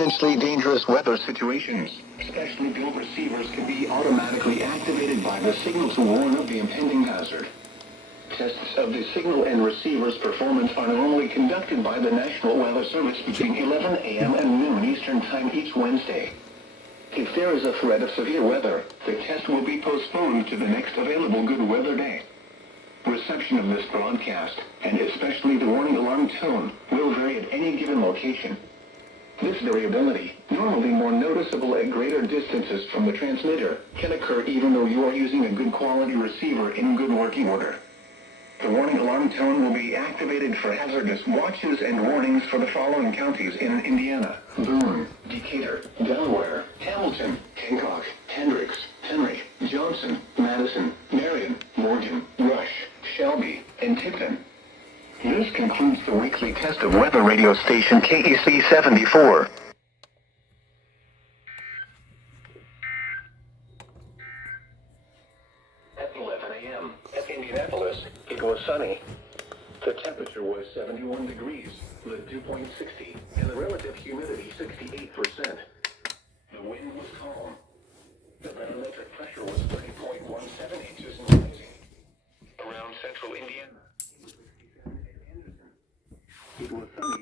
potentially dangerous weather situations. Specially built receivers can be automatically activated by the signal to warn of the impending hazard. Tests of the signal and receiver's performance are normally conducted by the National Weather Service between 11 a.m. and noon Eastern Time each Wednesday. If there is a threat of severe weather, the test will be postponed to the next available good weather day. Reception of this broadcast, and especially the warning alarm tone, will vary at any given location. This variability, normally more noticeable at greater distances from the transmitter, can occur even though you are using a good quality receiver in good working order. The warning alarm tone will be activated for hazardous watches and warnings for the following counties in Indiana: Boone, Decatur, Delaware, Hamilton, Hancock, Hendricks, Henry, Johnson, Madison, Marion, Morgan, Rush, Shelby, and Tipton. This concludes the weekly test of weather radio station KEC74. At 11 a.m. at Indianapolis, it was sunny. The temperature was 71 degrees, the dew point 60, and the relative humidity 68%. The wind was calm. The barometric pressure was 30.17 inches and rising. Around central Indiana, it was sunny.